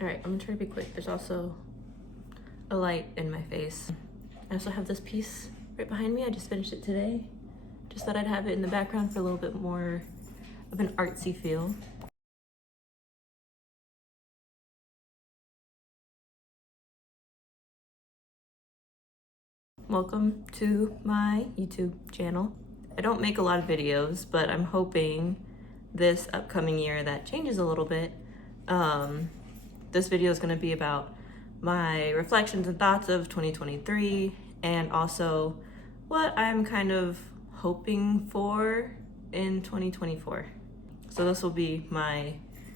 All right, I'm gonna try to be quick. There's also a light in my face. I also have this piece right behind me. I just finished it today. Just thought I'd have it in the background for a little bit more of an artsy feel. Welcome to my YouTube channel. I don't make a lot of videos, but I'm hoping this upcoming year that changes a little bit. This video is going to be about my reflections and thoughts of 2023 and also what I'm kind of hoping for in 2024. So this will be my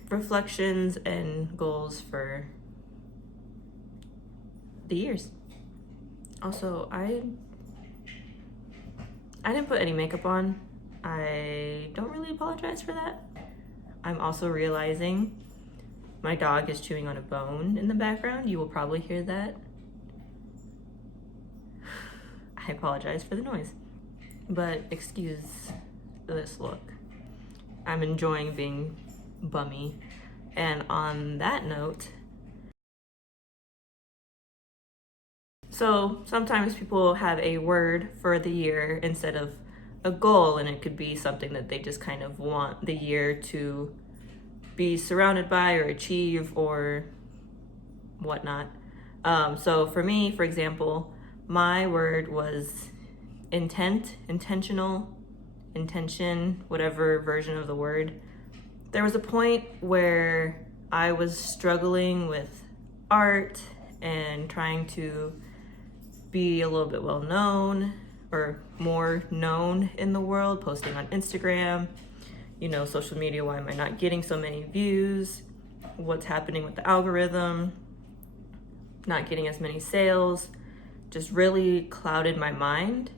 reflections and goals for the years. Also, I didn't put any makeup on. I don't really apologize for that. I'm also realizing my dog is chewing on a bone in the background. You will probably hear that. I apologize for the noise, but excuse this look. I'm enjoying being bummy. And on that note, so sometimes people have a word for the year instead of a goal, and it could be something that they just kind of want the year to be surrounded by or achieve or whatnot. So for me, for example, my word was intent, intentional, intention, whatever version of the word. There was a point where I was struggling with art and trying to be a little bit well known or more known in the world, posting on Instagram, social media. Why am I not getting so many views? What's happening with the algorithm? Not getting as many sales, just really clouded my mind.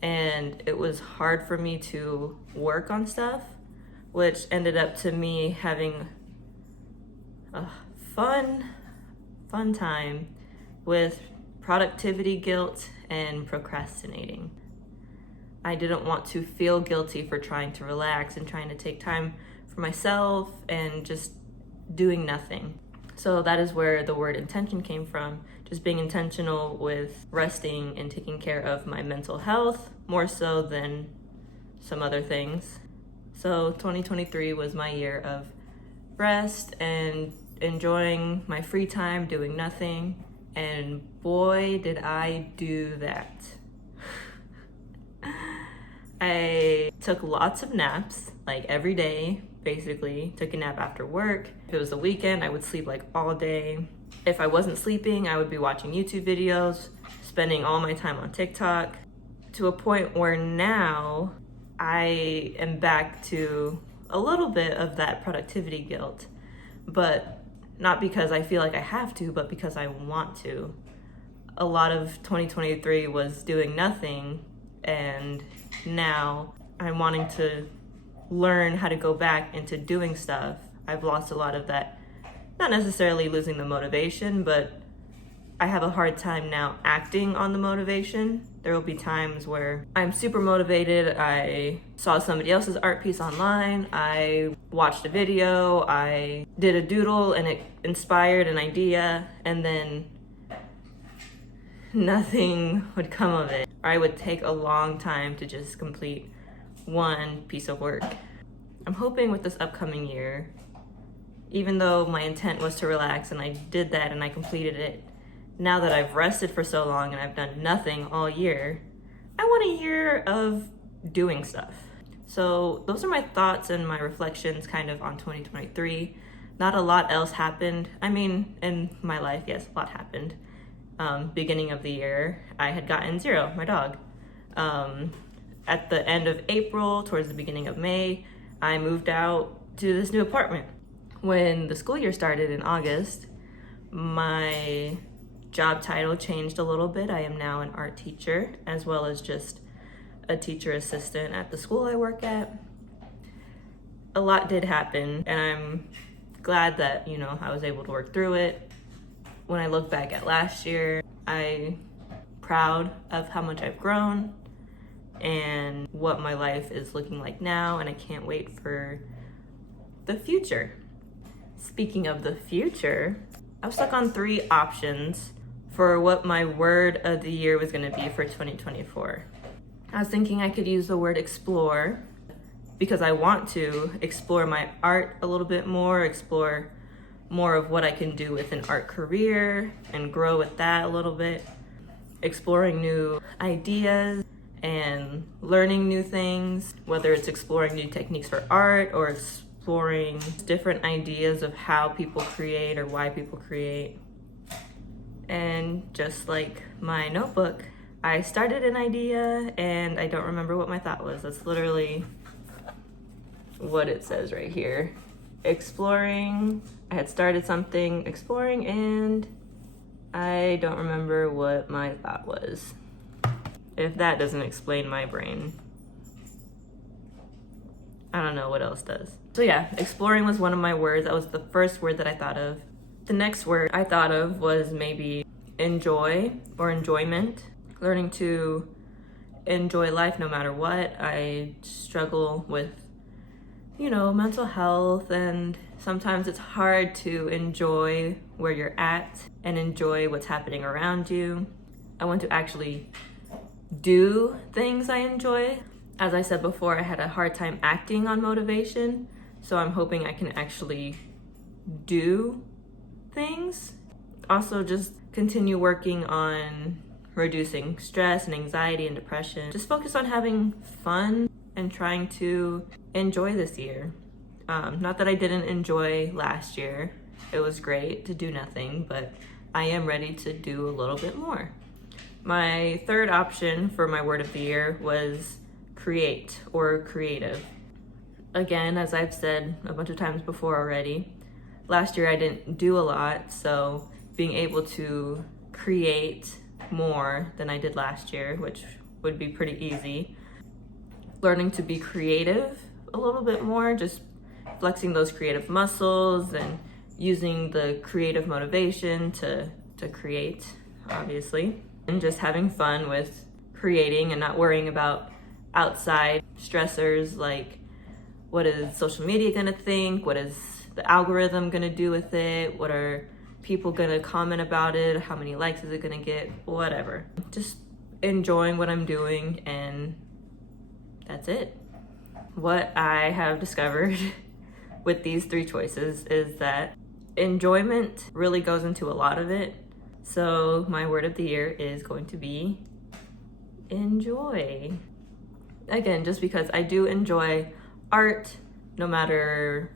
And it was hard for me to work on stuff, which ended up to me having a fun time with productivity guilt and procrastinating. I didn't want to feel guilty for trying to relax and trying to take time for myself and just doing nothing. So that is where the word intention came from, just being intentional with resting and taking care of my mental health more so than some other things. So 2023 was my year of rest and enjoying my free time, doing nothing. And boy, did I do that. I took lots of naps, like every day, basically. Took a nap after work. If it was the weekend, I would sleep like all day. If I wasn't sleeping, I would be watching YouTube videos, spending all my time on TikTok, to a point where now I am back to a little bit of that productivity guilt, but not because I feel like I have to, but because I want to. A lot of 2023 was doing nothing, and now I'm wanting to learn how to go back into doing stuff. I've lost a lot of that, not necessarily losing the motivation, but I have a hard time now acting on the motivation. There will be times where I'm super motivated. I saw somebody else's art piece online. I watched a video. I did a doodle and it inspired an idea, and then nothing would come of it. Or I would take a long time to just complete one piece of work. I'm hoping with this upcoming year, even though my intent was to relax and I did that and I completed it, now that I've rested for so long and I've done nothing all year, I want a year of doing stuff. So those are my thoughts and my reflections kind of on 2023. Not a lot else happened. I mean, in my life, yes, a lot happened. Beginning of the year, I had gotten Zero, my dog. At the end of April, towards the beginning of May, I moved out to this new apartment. When the school year started in August, my job title changed a little bit. I am now an art teacher, as well as just a teacher assistant at the school I work at. A lot did happen, and I'm glad that, I was able to work through it. When I look back at last year, I'm proud of how much I've grown and what my life is looking like now, and I can't wait for the future. Speaking of the future, I was stuck on 3 options for what my word of the year was going to be for 2024. I was thinking I could use the word explore because I want to explore my art a little bit more, explore more of what I can do with an art career and grow with that a little bit, exploring new ideas and learning new things, whether it's exploring new techniques for art or exploring different ideas of how people create or why people create. And just like my notebook, I started an idea and I don't remember what my thought was. That's literally what it says right here. Exploring, I had started something, exploring, and I don't remember what my thought was. If that doesn't explain my brain, I don't know what else does. So yeah, exploring was one of my words. That was the first word that I thought of. The next word I thought of was maybe enjoy or enjoyment. Learning to enjoy life no matter what. I struggle with, mental health, and sometimes it's hard to enjoy where you're at and enjoy what's happening around you. I want to actually do things I enjoy. As I said before, I had a hard time acting on motivation, so I'm hoping I can actually do things. Also, just continue working on reducing stress and anxiety and depression. Just focus on having fun and trying to enjoy this year. Not that I didn't enjoy last year. It was great to do nothing, but I am ready to do a little bit more. My third option for my word of the year was create or creative. Again, as I've said a bunch of times before already, last year I didn't do a lot, so being able to create more than I did last year, which would be pretty easy. Learning to be creative a little bit more, just flexing those creative muscles and using the creative motivation to create, obviously. And just having fun with creating and not worrying about outside stressors like what is social media gonna think, what is the algorithm gonna do with it, what are people gonna comment about it, how many likes is it gonna get, whatever. Just enjoying what I'm doing, and that's it. What I have discovered with these 3 choices is that enjoyment really goes into a lot of it. So my word of the year is going to be enjoy. Again, just because I do enjoy art, no matter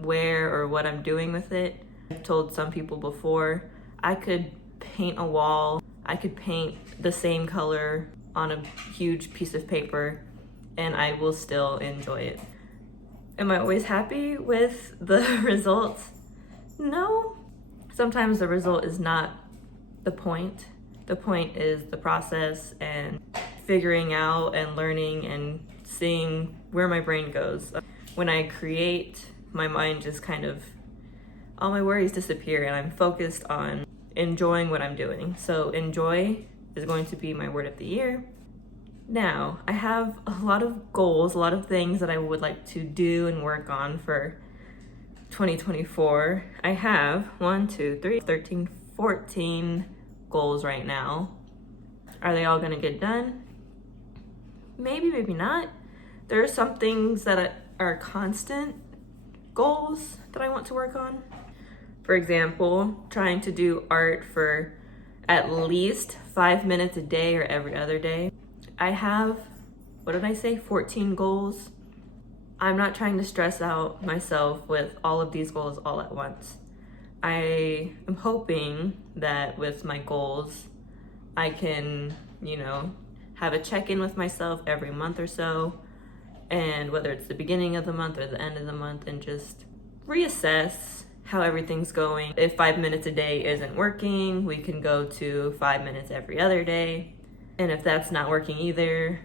where or what I'm doing with it. I've told some people before, I could paint a wall, I could paint the same color on a huge piece of paper, and I will still enjoy it. Am I always happy with the results? No. Sometimes the result is not the point. The point is the process and figuring out and learning and seeing where my brain goes. When I create, my mind just kind of, all my worries disappear and I'm focused on enjoying what I'm doing. So enjoy is going to be my word of the year. Now, I have a lot of goals, a lot of things that I would like to do and work on for 2024. I have 13, 14 goals right now. Are they all gonna get done? Maybe, maybe not. There are some things that are constant goals that I want to work on. For example, trying to do art for at least 5 minutes a day or every other day. I have, 14 goals. I'm not trying to stress out myself with all of these goals all at once. I am hoping that with my goals, I can, have a check-in with myself every month or so, and whether it's the beginning of the month or the end of the month, and just reassess how everything's going. If 5 minutes a day isn't working, we can go to 5 minutes every other day. And if that's not working either,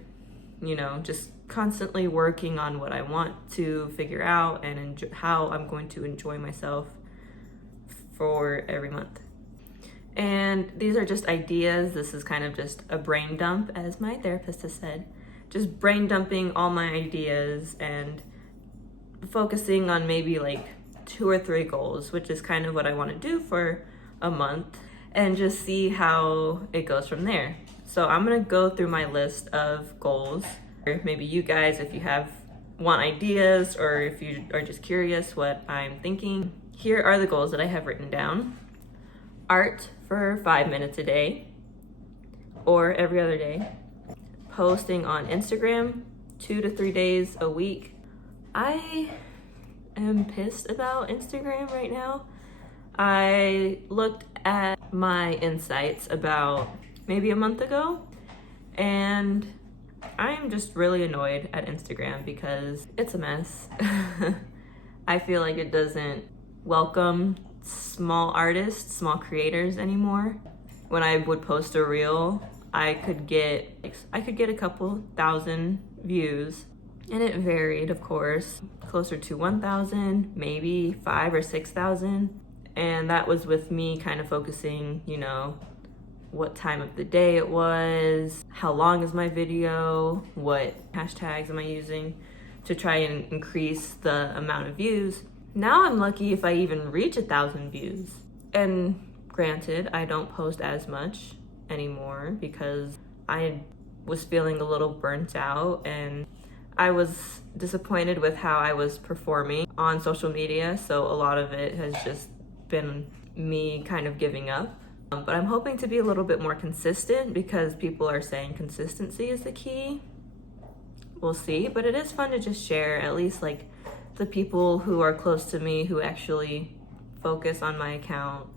just constantly working on what I want to figure out and how I'm going to enjoy myself for every month. And these are just ideas. This is kind of just a brain dump, as my therapist has said. Just brain dumping all my ideas and focusing on maybe like 2 or 3 goals, which is kind of what I want to do for a month and just see how it goes from there. So I'm gonna go through my list of goals. Or maybe you guys, if you want ideas or if you are just curious what I'm thinking, here are the goals that I have written down. Art for 5 minutes a day or every other day. Posting on Instagram 2 to 3 days a week. I am pissed about Instagram right now. I looked at my insights about maybe a month ago, and I'm just really annoyed at Instagram because it's a mess. I feel like it doesn't welcome small artists, small creators anymore. When I would post a reel, I could get a couple thousand views, and it varied, of course, closer to 1,000, maybe 5,000 or 6,000. And that was with me kind of focusing, what time of the day it was, how long is my video, what hashtags am I using to try and increase the amount of views. Now I'm lucky if I even reach 1,000 views. And granted, I don't post as much anymore because I was feeling a little burnt out and I was disappointed with how I was performing on social media. So a lot of it has just been me kind of giving up. But I'm hoping to be a little bit more consistent because people are saying consistency is the key. We'll see, but it is fun to just share at least like the people who are close to me who actually focus on my account.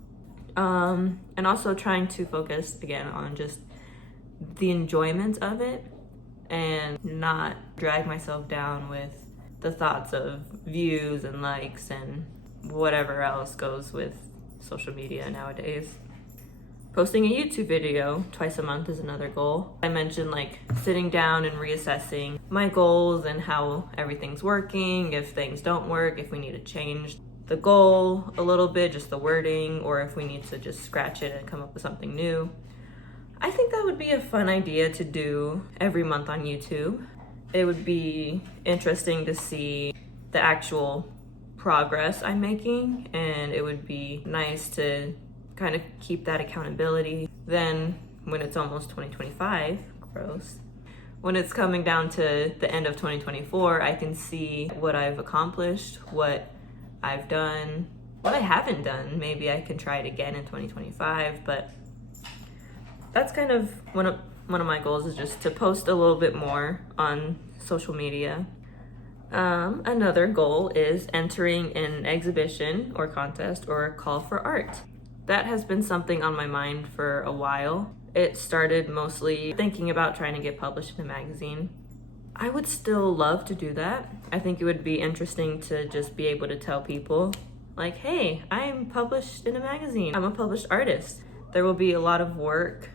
And also trying to focus again on just the enjoyment of it and not drag myself down with the thoughts of views and likes and whatever else goes with social media nowadays. Posting a YouTube video twice a month is another goal. I mentioned like sitting down and reassessing my goals and how everything's working, if things don't work, if we need to change the goal a little bit, just the wording, or if we need to just scratch it and come up with something new. I think that would be a fun idea to do every month on YouTube. It would be interesting to see the actual progress I'm making, and it would be nice to kind of keep that accountability. Then when it's almost 2025, gross, when it's coming down to the end of 2024, I can see what I've accomplished, what I've done, what I haven't done. Maybe I can try it again in 2025, but that's kind of one of my goals, is just to post a little bit more on social media. Another goal is entering an exhibition or contest or a call for art. That has been something on my mind for a while. It started mostly thinking about trying to get published in a magazine. I would still love to do that. I think it would be interesting to just be able to tell people like, hey, I'm published in a magazine. I'm a published artist. There will be a lot of work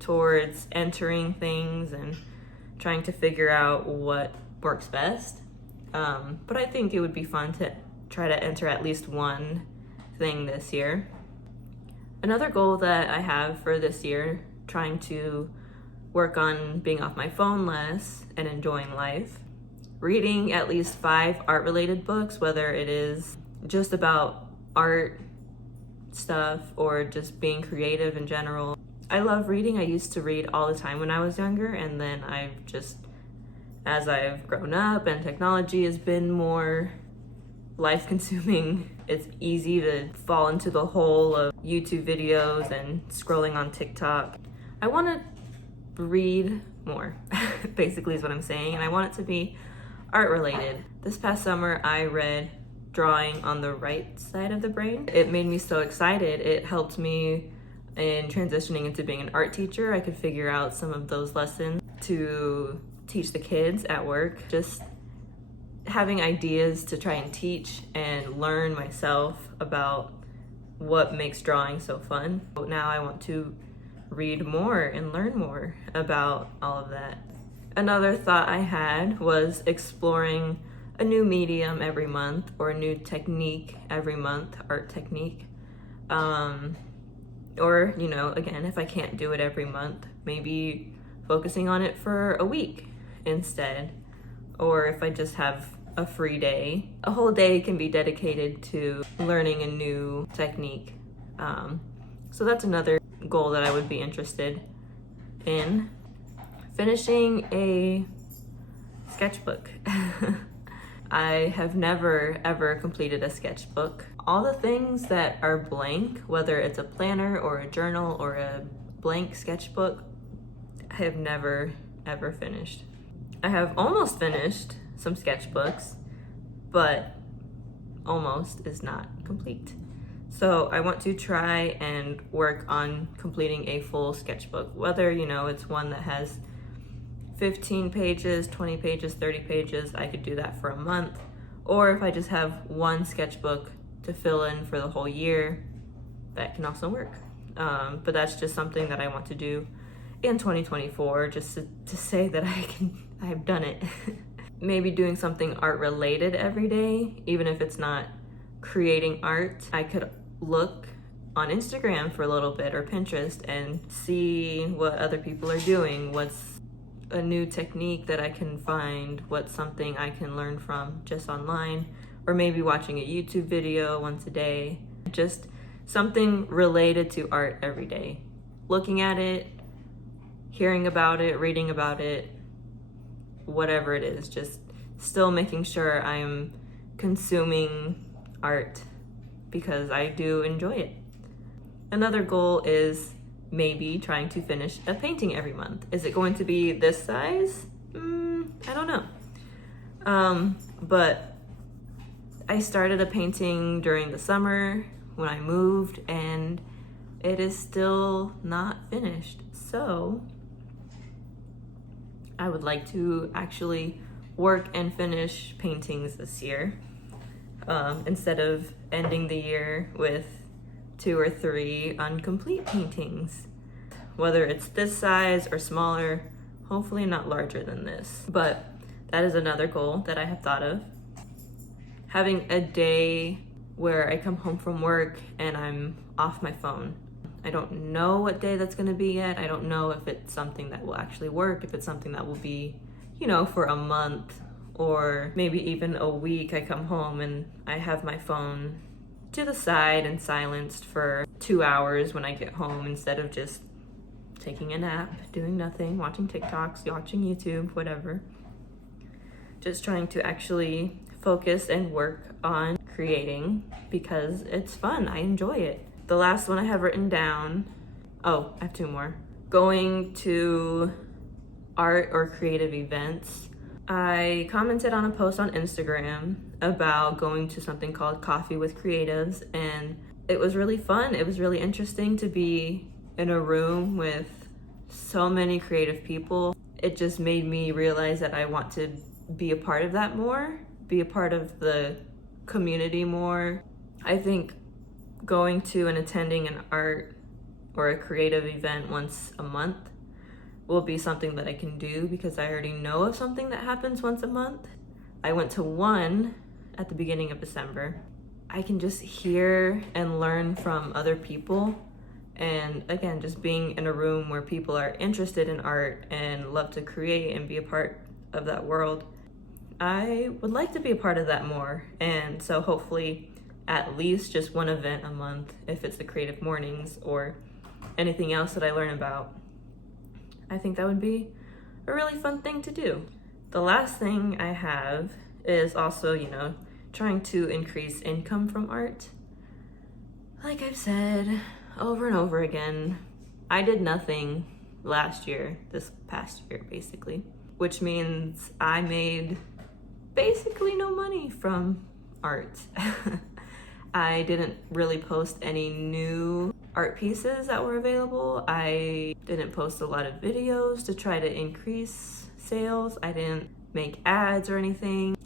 towards entering things and trying to figure out what works best. But I think it would be fun to try to enter at least one thing this year. Another goal that I have for this year, trying to work on being off my phone less and enjoying life. Reading at least 5 art-related books, whether it is just about art stuff or just being creative in general. I love reading. I used to read all the time when I was younger, and then as I've grown up and technology has been more life-consuming, it's easy to fall into the hole of YouTube videos and scrolling on TikTok. I want to read more, basically is what I'm saying, and I want it to be art-related. This past summer, I read Drawing on the Right Side of the Brain. It made me so excited. It helped me in transitioning into being an art teacher. I could figure out some of those lessons to teach the kids at work. Just having ideas to try and teach and learn myself about what makes drawing so fun. Now I want to read more and learn more about all of that. Another thought I had was exploring a new medium every month or a new technique every month, art technique. Or, again, if I can't do it every month, maybe focusing on it for a week instead. Or if I just have a free day, a whole day can be dedicated to learning a new technique So that's another goal that I would be interested in. Finishing a sketchbook. I have never ever completed a sketchbook. All the things that are blank, whether it's a planner or a journal or a blank sketchbook, I have never ever finished. I have almost finished some sketchbooks, but almost is not complete. So I want to try and work on completing a full sketchbook, whether, it's one that has 15 pages, 20 pages, 30 pages, I could do that for a month. Or if I just have one sketchbook to fill in for the whole year, that can also work. But that's just something that I want to do in 2024, just to say that I've done it. Maybe doing something art related every day, even if it's not creating art. I could look on Instagram for a little bit or Pinterest and see what other people are doing, what's a new technique that I can find, what's something I can learn from just online, or maybe watching a YouTube video once a day. Just something related to art every day. Looking at it, hearing about it, reading about it, whatever it is, just still making sure I'm consuming art because I do enjoy it. Another goal is maybe trying to finish a painting every month. Is it going to be this size? I don't know. But I started a painting during the summer when I moved, and it is still not finished. So I would like to actually work and finish paintings this year, instead of ending the year with 2 or 3 incomplete paintings. Whether it's this size or smaller, hopefully not larger than this. But that is another goal that I have thought of. Having a day where I come home from work and I'm off my phone. I don't know what day that's gonna be yet. I don't know if it's something that will actually work, if it's something that will be, for a month or maybe even a week. I come home and I have my phone to the side and silenced for 2 hours when I get home, instead of just taking a nap, doing nothing, watching TikToks, watching YouTube, whatever. Just trying to actually focus and work on creating because it's fun. I enjoy it. The last one I have written down, I have 2 more. Going to art or creative events. I commented on a post on Instagram about going to something called Coffee with Creatives, and it was really fun. It was really interesting to be in a room with so many creative people. It just made me realize that I want to be a part of that more, be a part of the community more. I think going to and attending an art or a creative event once a month will be something that I can do because I already know of something that happens once a month. I went to one at the beginning of December. I can just hear and learn from other people. And again, just being in a room where people are interested in art and love to create and be a part of that world, I would like to be a part of that more. And so hopefully at least just one event a month, if it's the creative mornings or anything else that I learn about. I think that would be a really fun thing to do. The last thing I have is also, trying to increase income from art. Like I've said over and over again, I did nothing last year, this past year basically, which means I made basically no money from art. I didn't really post any new art pieces that were available. I didn't post a lot of videos to try to increase sales. I didn't make ads or anything.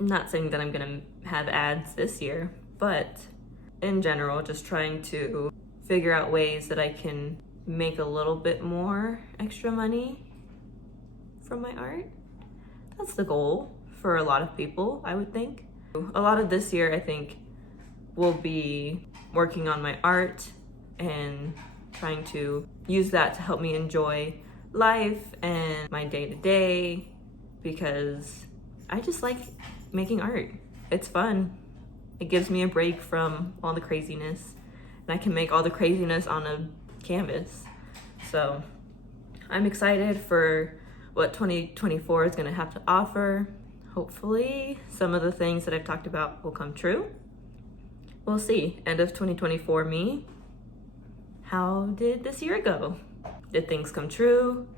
I'm not saying that I'm gonna have ads this year, but in general, just trying to figure out ways that I can make a little bit more extra money from my art. That's the goal for a lot of people, I would think. A lot of this year, I think, will be working on my art and trying to use that to help me enjoy life and my day-to-day, because I just like making art. It's fun. It gives me a break from all the craziness and I can make all the craziness on a canvas. So I'm excited for what 2024 is gonna have to offer. Hopefully some of the things that I've talked about will come true. We'll see. End of 2024 me. How did this year go? Did things come true?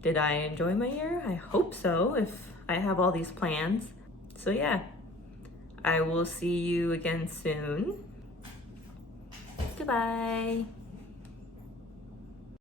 Did I enjoy my year? I hope so, if I have all these plans. So yeah, I will see you again soon. Goodbye.